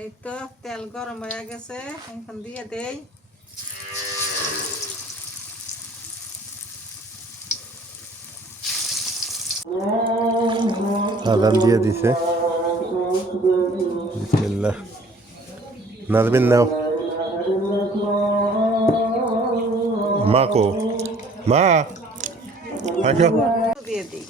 এই তো তেল গরম হয়ে গেছে, এখন দিয়ে দেই। আদান দিয়ে দিছে। বিসমিল্লাহ। নাজমিন নাও। মা কো মা, আসো দিয়ে দিই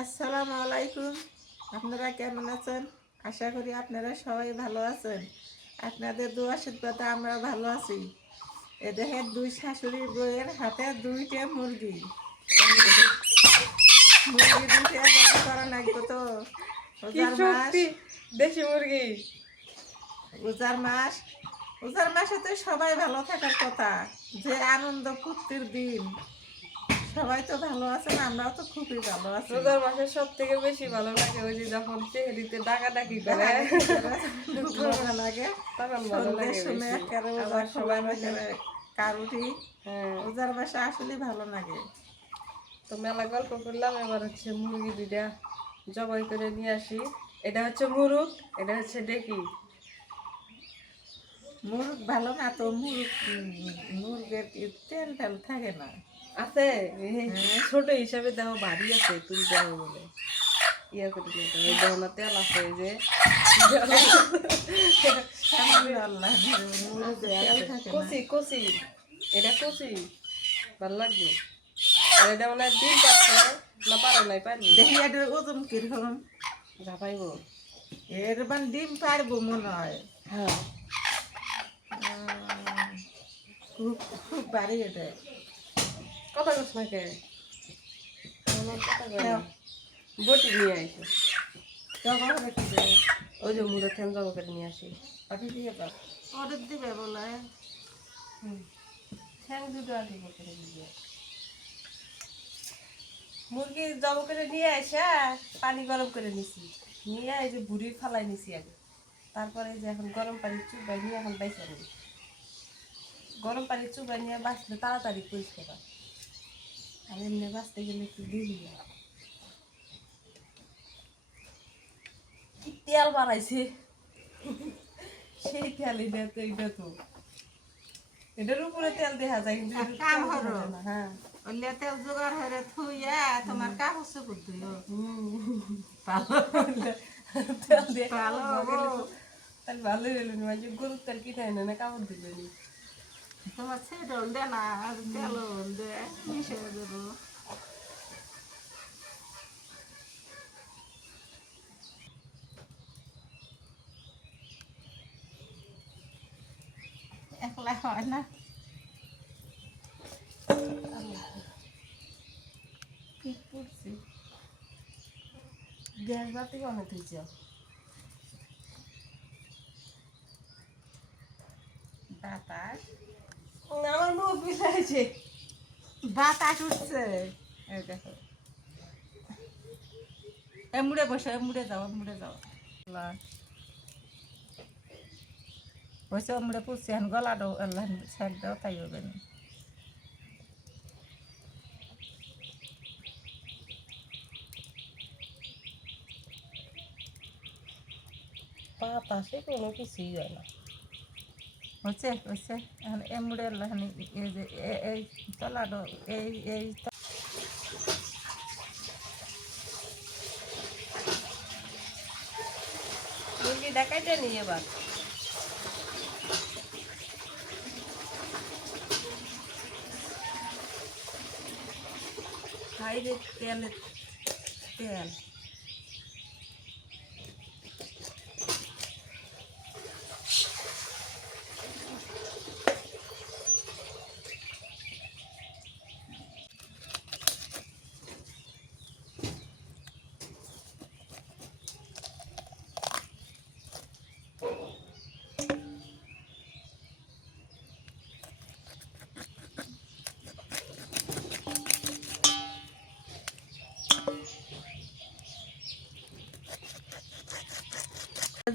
আসসালামু আলাইকুম আপনারা কেমন আছেন? আশা করি আপনারা সবাই ভালো আছেন। আপনাদের দু আশীর্বাদে আমরা ভালো আছি। এ দেখেন দুই শাশুড়ি বইয়ের হাতে দুইটা মুরগি। মুরগি দুইটা করা লাগবে তো। মাস। দেশি মুরগি? রোজার মাস। রোজার মাসে তো সবাই ভালো থাকার কথা। যে আনন্দ ফুর্তির দিন। সবাই তো ভালো আছেন আমরাও তো খুবই ভালো আছি। রোজার মাসে সব থেকে বেশি ভালো লাগে ওই যে যখন চেহারিতে ডাকাডাকি করে। ভালো লাগে তখন ভালো লাগে বেশি। একেবারে সবাই কারুটি হ্যাঁ। রোজার মাসে আসলে ভালো লাগে। তো মেলা গল্প করলাম এবার হচ্ছে মুরগি দুইটা জবাই করে নিয়ে আসি। এটা হচ্ছে মুরুগ এটা হচ্ছে ডেকি। মুরগ ভালো না তো মুরগ মুরগের তেল তেল থাকে না। আছে? এই ছোট হিসাবে দেখো বাড়ি আছে তুই দেখো বলে। ইয়া করে দিতে হবে তেল আছে যে। কচি কচি। এটা কচি ভালো লাগবে। আর এটা মনে হয় ডিম পাচ্ছে না পারে নাই পারবি দেখি এটার ওজন কীরকম? যা পাইব এর মানে ডিম পারব মনে হয়। হ্যাঁ। খুব খুব বাড়ি এটা। কথা কস না কে। বটি নিয়ে দেয় ওই যে মুড়ে থেন জমা করে নিয়ে আসি। অর্ডার দিবে বলে ঠ্যাং দুটো আগে করে দিয়ে মুরগি জমা করে নিয়ে আসা পানি গরম করে নিছি। নিয়ে এই যে বুড়ি ফালাই নিছি আগে। তারপরে যে এখন গরম পানি চুবাই নিয়ে এখন বাইসা গরম পানি চুবাই নিয়ে বাঁচলে তাড়াতাড়ি পরিষ্কার আর এমনি বাঁচতে গেলে একটু হয় কি তেল বাড়াইছে সেই তেলই না তো এটা তো এটার উপরে তেল দেখা যায় কিন্তু কাম হলো। হ্যাঁ ওলে তেল জোগাড় হয়ে থুইয়া তোমার কাগজ চুকুর হুম। ভালো তেল দিয়ে ভালো তাহলে ভালো হইল না গরুর তেল কিনে এনে না কাপড় দিলে নি তোমার সেটল দে না আর তেল দে মিশে দেবো একলা হয় না ঠিক করছি গ্যাস বাতি অনেক হয়েছে বাতাস আমার মুখ বিলাইছে বাতাস উঠছে। এই দেখো। এ মুড়ে বসে মুড়ে যাও মুড়ে যাও। বসে মুড়ে পুষছি গলা দাও আল্লাহ সাইড দাও, তাই হবে না। বাতাসে কোনো কিছুই হয় না। হচ্ছে হচ্ছে এখন এ মুড়ে আল্লাহ এই এ- এই এই মুরগি দেখাইতে নি এবার খাই রে তেল তেল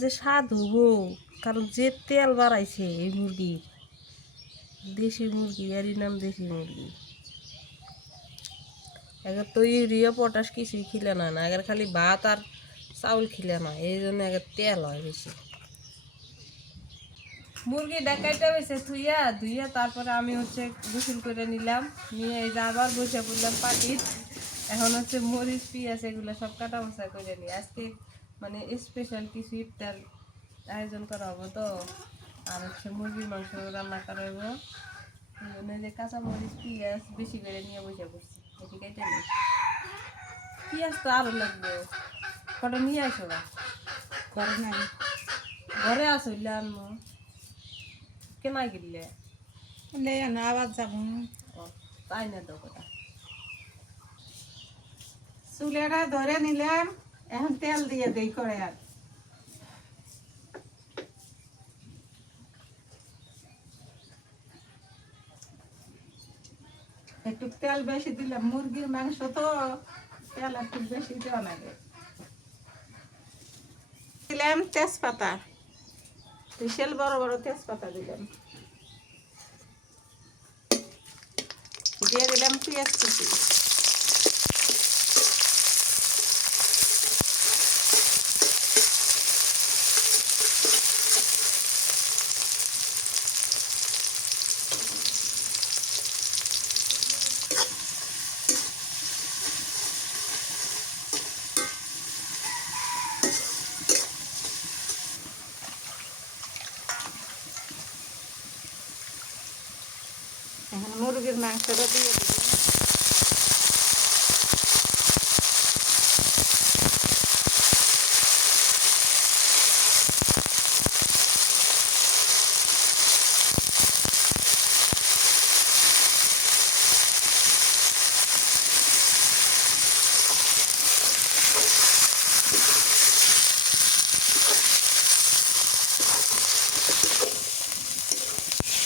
যে স্বাদ হব কারণ যে তেল বাড়াইছে এই মুরগির দেশি মুরগি, এরই নাম দেশি মুরগি। এবার তো ইউরিয়া, পটাশ কিছুই খিলে না না এবার খালি ভাত আর চাউল খিলে না, এই জন্য এবার তেল হয় বেশি। মুরগি ডাকাইটা হয়েছে থুইয়া, ধুইয়া তারপরে আমি হচ্ছে গোসল করে নিলাম, নিয়ে এই যে আবার বসে পড়লাম পাটির এখন হচ্ছে মরিচ, পিঁয়াজ এগুলো সব কাটা মশা করে নিই। আজকে মানে স্পেশাল কিছু ইফতার আয়োজন করা হবে তো। আর হচ্ছে মুরগির মাংস রান্না করা হইব এই জন্য যে কাঁচা মরিচ পিঁয়াজ বেশি করে নিয়ে বসে পড়ছি। এটি কেটে নিই। পিঁয়াজ তো আরও লাগবে। কটা নিয়ে আসো বা? করে নাই। ঘরে আসলে আনব। কেনা গিললে লে না আবার যাব। ও তাই না তো কথা। চুলেটা ধরে নিলাম এখন তেল দিয়ে দেই করে আর একটু তেল বেশি দিলে মুরগির মাংস তো তেল একটু বেশি দেওয়া লাগে। দিলাম তেজপাতা। বিশাল বড় বড় তেজপাতা দিলাম। দিয়ে দিলাম পেঁয়াজ কুচি এখন মুরগির মাংসটা দিয়ে দিলাম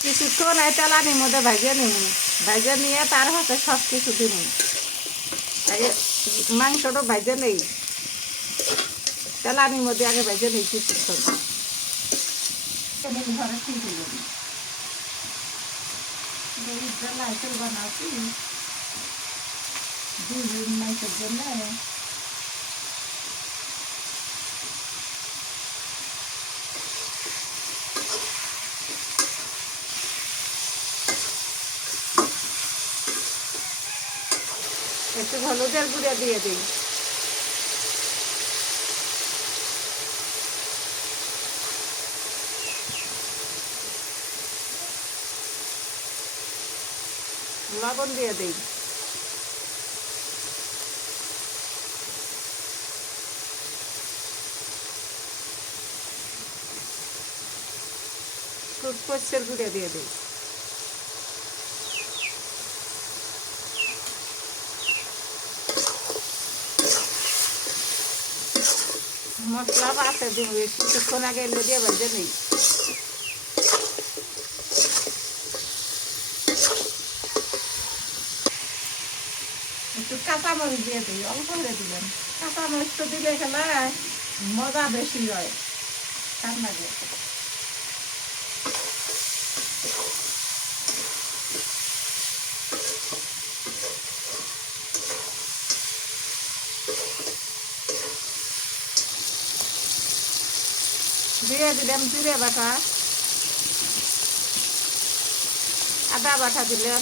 কিছুক্ষণ এই তেলানির মধ্যে ভাজিয়ে নিব ভাজিয়ে নিয়ে তার হাতে সব কিছু দিব। আগে মাংসটা ভাজে নেই। তেলানির মধ্যে আগে ভাজে নেই কিছুক্ষণ ঘরে ঠিক বানাচ্ছি। দুজন মাংসের জন্য। একটু হলুদের গুঁড়ো দিয়ে দিই। লবণ দিয়ে দিই। ফুটপোচের গুঁড়ো দিয়ে দিই। মশলা বাসে দিব কিছুক্ষণ আগে এলে দিয়ে ভেজে নেই একটু কাঁচামরিচ দিয়ে দিই, অল্প করে দিবেন কাঁচামরিচ তো দিলে খেলে মজা বেশি হয়, ঠান্ডা দিয়ে দিয়ে দিলাম, জিরে বাটা। আদা বাটা দিলাম।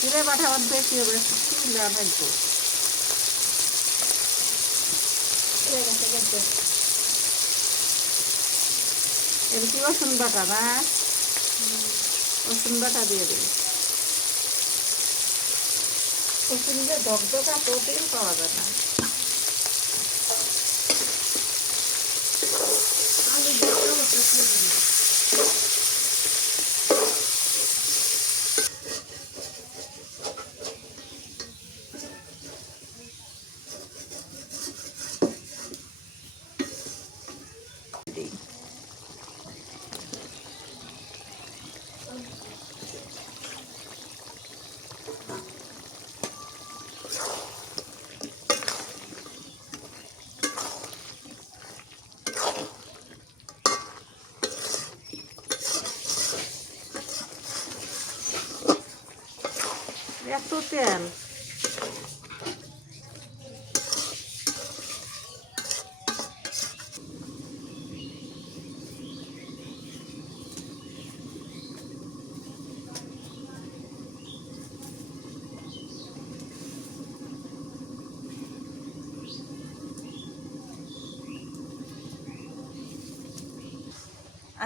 জিরে বাটা আমার বেশি হবে দিলাম। একটু এর কি, রসুন বাটা না? রসুন বাটা দিয়ে দিই রসুন দিয়ে দগদগা প্রোটিন পাওয়া যায় না আলু দিয়ে দিই এত তেল।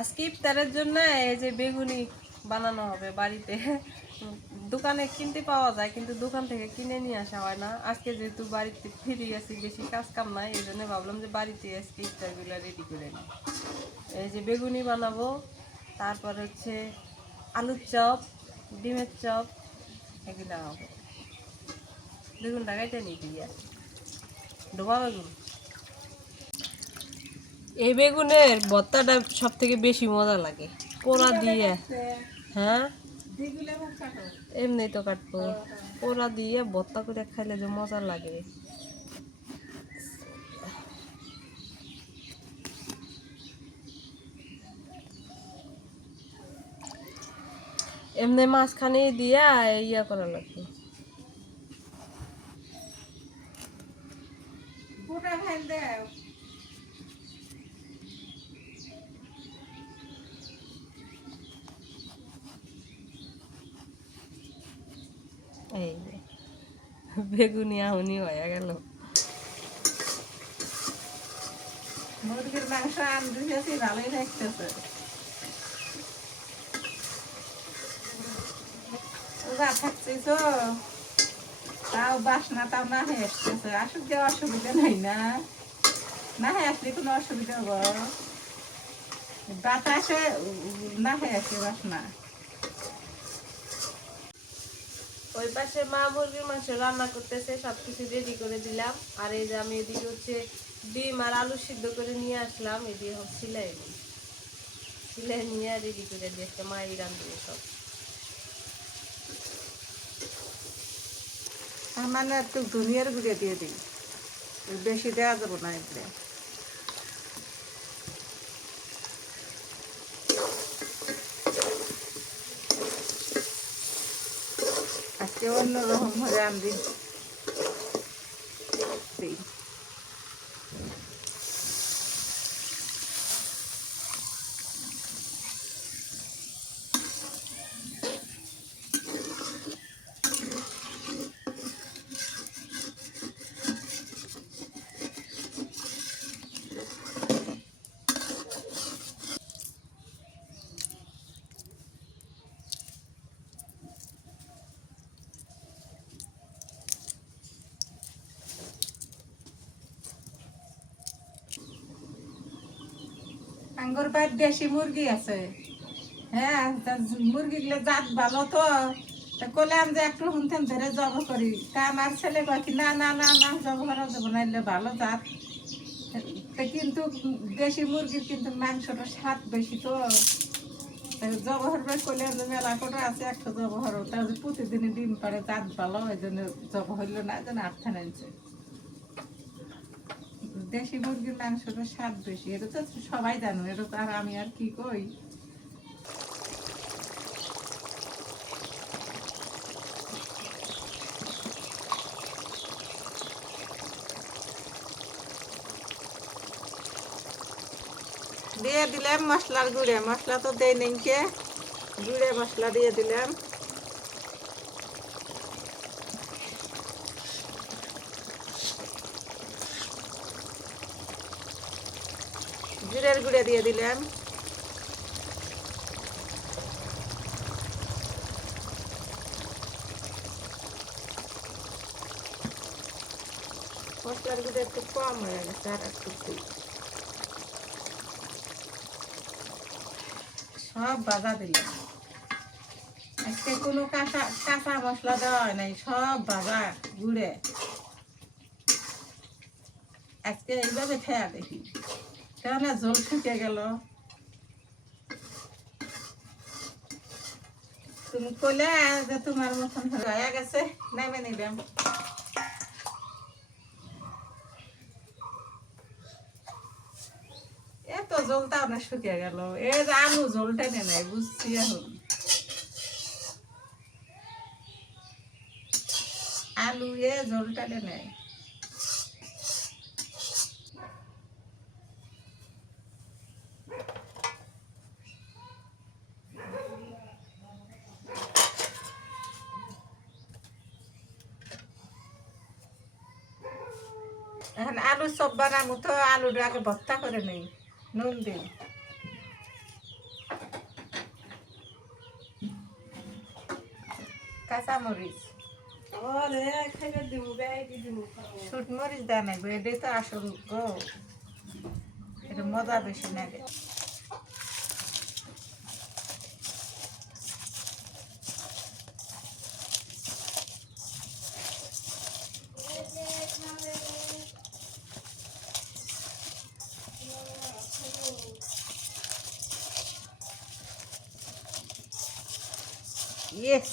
আজকে ইফতারের জন্য এই যে বেগুনি বানানো হবে বাড়িতে। দোকানে কিনতে পাওয়া যায় কিন্তু দোকান থেকে কিনে নিয়ে আসা হয় না। আজকে যেহেতু বাড়িতে ফিরে গেছি বেশি কাজ কাম নাই এই জন্য ভাবলাম যে বাড়িতে আজকে ইফতারগুলো রেডি করে নিই। এই যে বেগুনি বানাবো তারপর হচ্ছে আলুর চপ ডিমের চপ এগুলো হবে। বেগুনটা কেটে নিই দিয়া। ডোবা বেগুন। এই বেগুনের ভর্তাটা সব থেকে বেশি মজা লাগে। পোড়া দিয়ে। হ্যাঁ? এমনি তো কাটবো। পোড়া দিয়ে ভর্তা করে খাইলে যে মজা লাগে। এমনি মাঝখানে দিয়া ইয়া করা লাগবে। গোটা দেও। এই যে। বেগুনি আহুনি হয়ে গেল। মুরগির মাংস আনতে গেছি, ভালোই লাগতেছে। থাকছিস তো, তাও বাসনা তাও না হয়ে আসতেছে। আসুক যে অসুবিধা নাই না। না হয়ে আসলে কোনো অসুবিধা হব। বাতাসে না হয়ে আসে বাসনা। ওই পাশে মা মুরগির মাংস রান্না করতেছে সব কিছু রেডি করে দিলাম। আর এই যে আমি এদিকে হচ্ছে ডিম আর আলু সিদ্ধ করে নিয়ে আসলাম, এদিকে সিলাই। সিলাই নিয়ে রেডি করে দিয়ে একটা মাই রান্ধবে সব। মানে একটু ধনিয়ার গুঁড়ে দিয়ে দিই। বেশি দেওয়া যাব না এগুলো আজকে অন্যরকম ভাবে আমি দিই আঙ্গুর বাইর দেশি মুরগি আছে। হ্যাঁ মুরগিগুলো জাত ভালো তো। কলাম যে একটু শুনতেন ধরে জব করি। তা আমার ছেলে কয় না না না না, জব করা যাব না, এলে ভালো জাত। কিন্তু দেশি মুরগির কিন্তু মাংসটা স্বাদ বেশি তো। জবহর ভাই কলিয়াম যে মেলা করে আছে একশো জবহর তা প্রতিদিনই ডিম পারে জাত ভালো, ওই জন্য জব হইল না, যেন আটটা আনছে দেশি মুরগির মাংসটা স্বাদ বেশি, এটা তো সবাই জানো, এটা তো আর আমি আর কি কই? দিয়ে দিলাম মশলার গুঁড়ে, মশলা তো দেই নিকে গুঁড়ে মশলা দিয়ে দিলাম। দিয়ে দিলাম। মশলার গুঁড়ে একটু কম হয়ে গেছে আর একটু সব বাজা দিলাম। আজকে কোনো কাঁচা কাঁচা মশলা দেওয়া হয় নাই, সব বাজা গুঁড়ে। আজকে এইভাবে খেয়া দেখি। কেন জল শুকে গেল। তুমি কলে যে তোমার মতন হয়ে গেছে নেমে নিলাম এত জলটাও না শুকিয়ে গেল। এ যে আলু জলটা নে নাই, বুঝছি এখন। আলু এ ঝোল টানে নেয় আলু সব বানামু তো আলুটা আগে ভর্তা করে নেই নুন দিই। কাঁচামরিচ। সুটমরিচ দেয় নাই এটাই তো আসল গো। এটা মজা বেশি লাগে।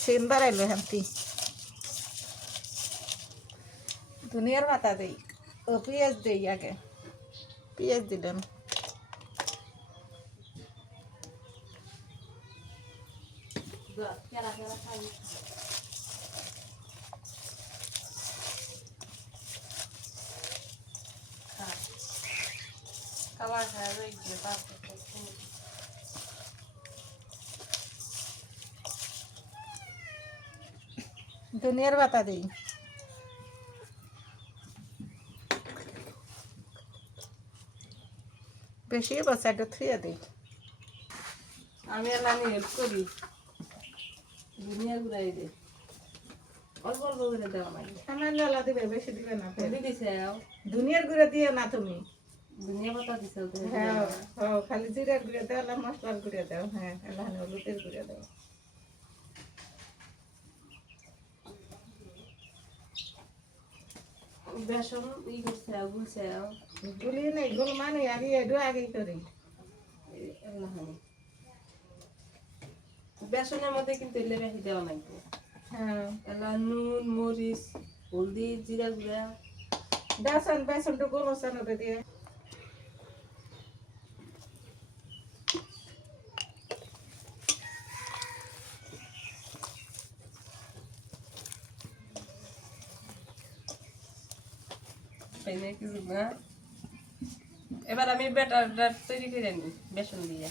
সেন বাড়াইলো হামতি ধনিয়ার পাতা দেই। ও, পেঁয়াজ দেই আগে। পেঁয়াজ দিলাম। খাবার খায় রয়েছে ধনিয়ার পাতা দেই। বেশি বসাটা থুয়ে দেই। আমি আর নানি হেল্প করি। দুনিয়ার ঘুরাই দে অল্প অল্প করে দেওয়া লাগে। আমার লালা দিবে বেশি দিবে না। দিছে দুনিয়ার গুঁড়ো দিয়ে না তুমি। দুনিয়া পাতা দিছে হ্যাঁ হ্যাঁ খালি জিরার গুঁড়ো দাও মশলার গুঁড়ো দাও। হ্যাঁ হলুদের গুঁড়ো দাও। বেসন ই করছে গুলছে গুলি নাই গুল মানে আগে এডু আগে করি বেসনের মধ্যে কিন্তু এলে বেশি দেওয়া নাই হ্যাঁ। এলা নুন মরিচ হলদি জিরা গুঁড়া। বেসন বেসনটা গোলসান দিয়ে। এবার আমি ব্যাটারটা তৈরি করে নিই বেসন দিয়ে।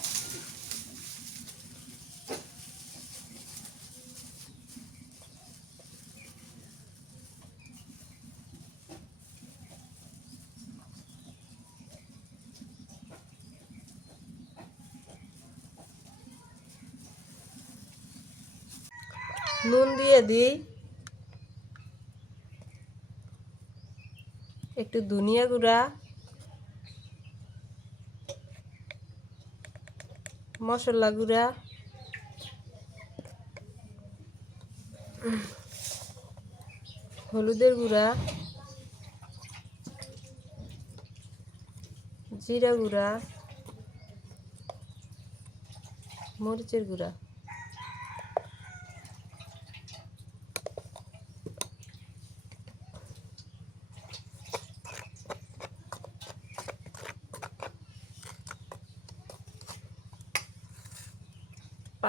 নুন দিয়ে দিই। একটু ধনিয়া গুঁড়া মশলা গুঁড়া হলুদের গুঁড়া জিরা গুঁড়া মরিচের গুঁড়া।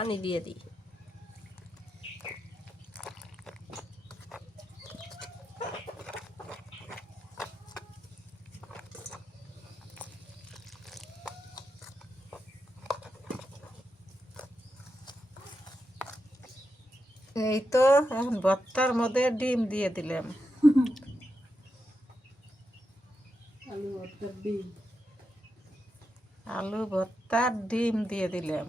পানি দিয়ে দিই। এই তো এখন ভর্তার মধ্যে ডিম দিয়ে দিলাম। আলু ভর্তা আলু ভর্তার ডিম দিয়ে দিলাম।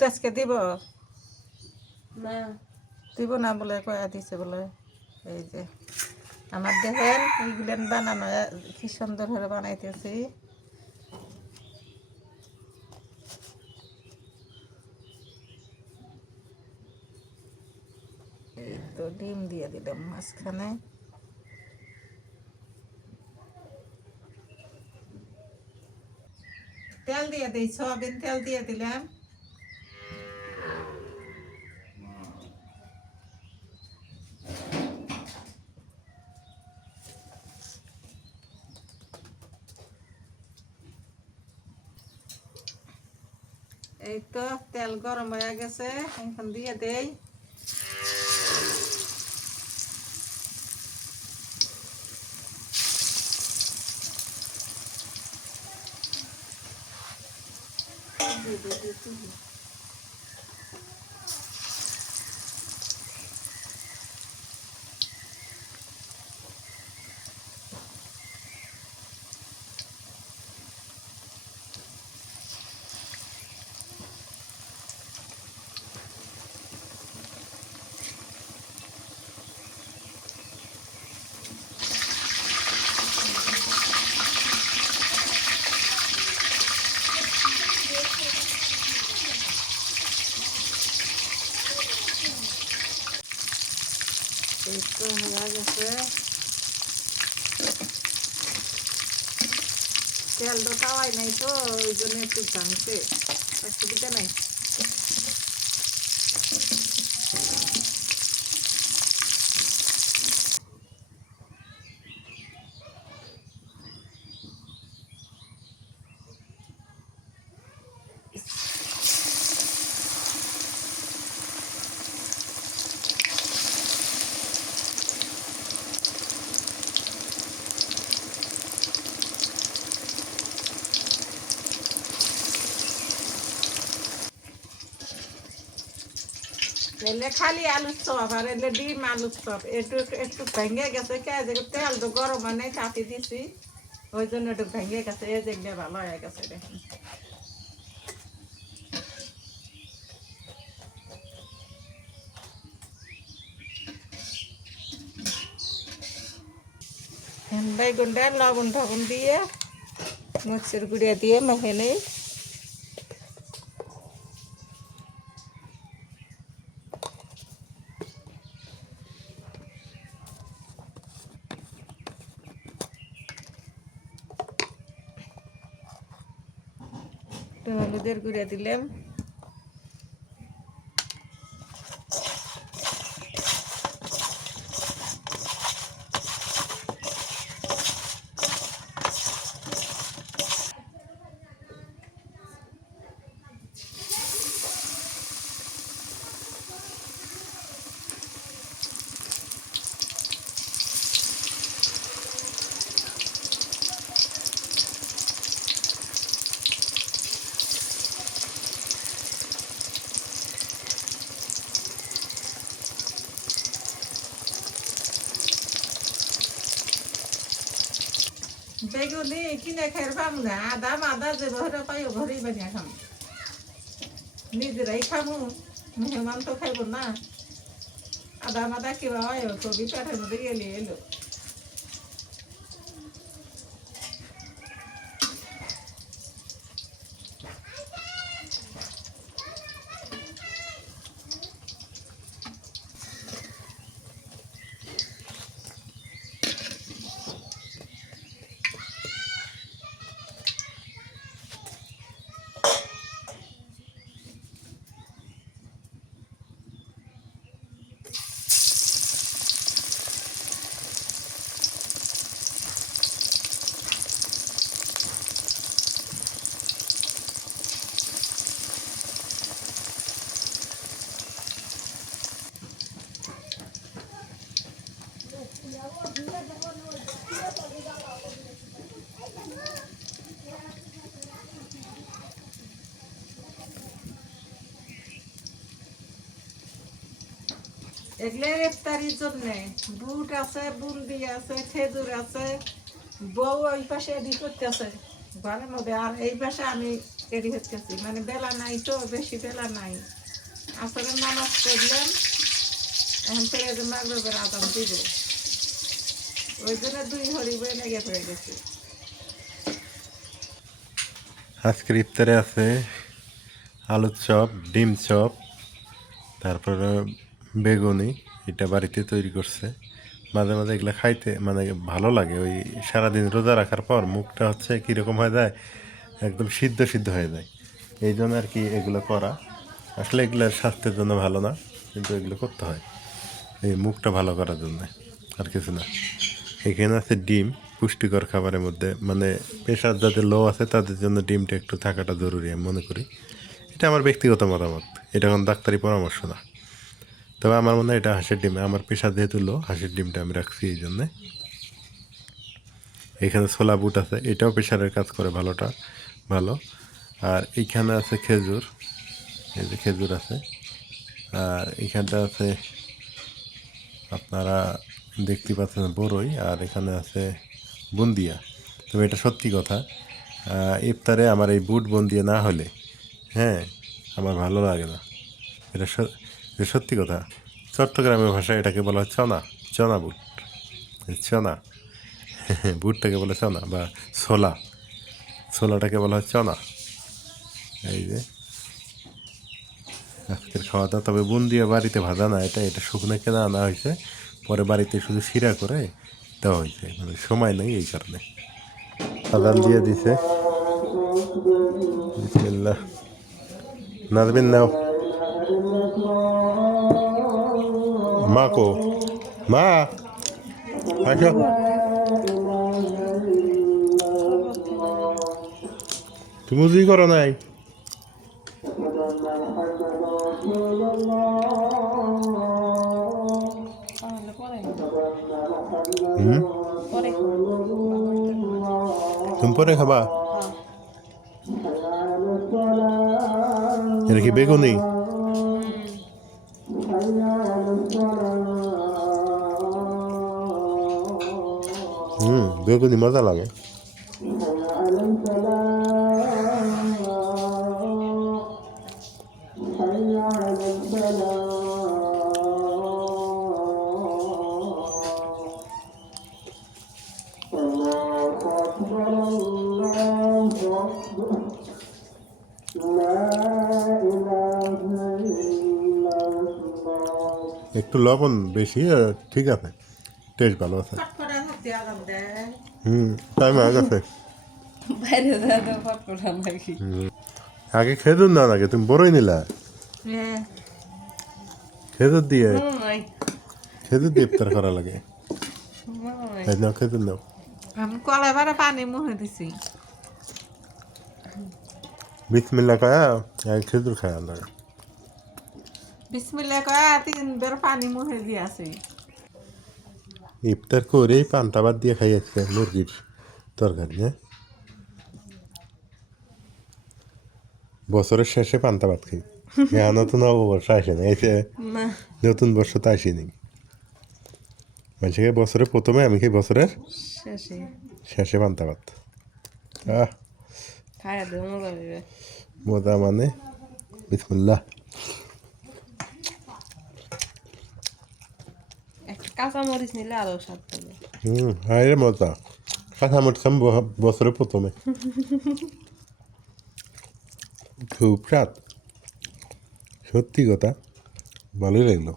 দুধ আজকে দিব? না। দিব না বলে কয়া দিছে বলে। এই যে আমার দেখেন এইগুলেন বানানো কি সুন্দর করে বানাইতেছি। এই তো ডিম দিয়ে দিলাম মাঝখানে। তেল দিয়ে দিই সয়াবিন তেল দিয়ে দিলাম। তো তেল গরম হয়ে গেছে এখন দিয়ে দেই দিয়ে দে, দিয়ে দে। এই তো হয়ে গেছে তেল তো তাওয়াই নাই তো ওই জন্য একটু জানছে অসুবিধা নাই। এলে খালি আলুর চপ আর এলে ডিম আলুর চপ। একটু একটু ভেঙে গেছে কে যে তেল তো গরম মানে চাপি দিছি। ওই জন্য একটু ভেঙে গেছে, এই দেখলে ভালো হয়ে গেছে দেখুন। বেগুনটা লবণ টবণ দিয়ে মরিচের গুঁড়িয়া দিয়ে মেখে নেই। একটু করে দিলাম বেগুনি কিনে খাইর পাম না, আদা মাদা যে ঘরে পাই ঘরেই বানিয়ে খাম। নিজেরাই খামু মেহমান তো খাইব না। আদা মাদা হয়, কবি পেটের মধ্যে গেলে এলো। এগুলো ইফতারির জন্য বুট আছে, বুন্দি আছে, খেজুর আছে, বউ ওই পাশে এডি করতেছে। ঘরের মধ্যে আর এই পাশে আমি এডি হতেছি মানে বেলা নাই তো, বেশি বেলা নাই। আসলে নামাজ পড়লাম এখন থেকে যে মাগরবের আদাম দিব। ওই জন্য দুই হরি বই লেগে হয়ে গেছে। আজকের ইফতারে আছে আলুর চপ, ডিম চপ, তারপরে বেগুনি এটা বাড়িতে তৈরি করছে। মাঝে মাঝে এগুলো খাইতে মানে ভালো লাগে। ওই সারাদিন রোজা রাখার পর মুখটা হচ্ছে কীরকম হয়ে যায়, একদম সিদ্ধ সিদ্ধ হয়ে যায়। এই জন্য আর কি এগুলো করা। আসলে এগুলো স্বাস্থ্যের জন্য ভালো না, কিন্তু এগুলো করতে হয়। এই মুখটা ভালো করার জন্য, আর কিছু না। এখানে আছে ডিম, পুষ্টিকর খাবারের মধ্যে। মানে প্রেশার যাদের লো আছে, তাদের জন্য ডিমটা একটু থাকাটা জরুরি আমি মনে করি। এটা আমার ব্যক্তিগত মতামত। এটা কোনো ডাক্তারি পরামর্শ না। তবে আমার মনে হয় এটা হাঁসের ডিম। আমার পেশা যেহেতু লো হাঁসের ডিমটা আমি রাখছি এই জন্যে। এখানে ছোলা বুট আছে, এটাও প্রেশারের কাজ করে ভালোটা, ভালো। আর এইখানে আছে খেজুর, এই যে খেজুর আছে। আর এইখানটা আছে আপনারা দেখতে পাচ্ছেন বড়ই আর এখানে আছে বুন্দিয়া। তবে এটা সত্যি কথা ইফতারে আমার এই বুট বন্দিয়া না হলে হ্যাঁ আমার ভালো লাগে না। এটা এটা সত্যি কথা, চট্টগ্রামের ভাষায় এটাকে বলা হয় চনা চনা বুট। চনা, বুটটাকে বলে চনা বা ছোলা। ছোলাটাকে বলা হয় চনা। এই যে, আজকের খাওয়া দাওয়া তবে বুন্দিয়া বাড়িতে ভাজা না, এটা এটা শুকনো কেনা আনা হয়েছে। পরে বাড়িতে শুধু শিরা করে দেওয়া হয়েছে মানে সময় নেই এই কারণে। আদান দিয়ে দিছে। নাজমিন নাও। মা কো মা আসো তুমি উজুই করো নাই তুমি পরে খাবা এটা কি বেগুনি হুম বেগুনি মজা লাগে একটু লবণ বেশি আর ঠিক আছে টেস্ট ভালো আছে হুম টাইম হয়ে গেছে বাইরে যাওয়া তো ফটফটা নাকি। আগে খেজুর না লাগে তুমি বড়ই নিলা। হ্যাঁ। খেজুর দিয়ে। খেজুর দিয়ে ইফতার করা লাগে। নাও খেজুর নাও। আমি কলাই বারে পানি মুহে দিছি। বিসমিল্লা কয়া আগে খেজুর খায় লাগে। বিসমিল্লা কয়া তিন বের পানি মুহে দিয়াছি ইফতার করেই পান্তা ভাত দিয়ে খাইয়েছে মুরগির তরকারি হ্যাঁ? বছরের শেষে পান্তা ভাত খাই। এখন নতুন নববর্ষ আসে না এসে নতুন বর্ষ তো আসেনি মানুষকে বছরের প্রথমে আমি খাই বছরের শেষে। শেষে পান্তা ভাত। আহ। মজা মানে? বিসমুল্লাহ। একটা কাঁচা মরিচ নিলে আরও স্বাদ পাবে হুম হায় রে মজা কাঁচামরিচ খাম ব- বছরের প্রথমে খুব স্বাদ সত্যি কথা ভালোই লাগল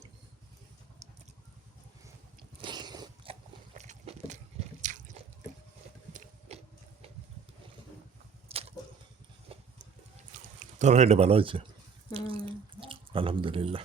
তরকারিটা ভালো হয়েছে আলহামদুলিল্লাহ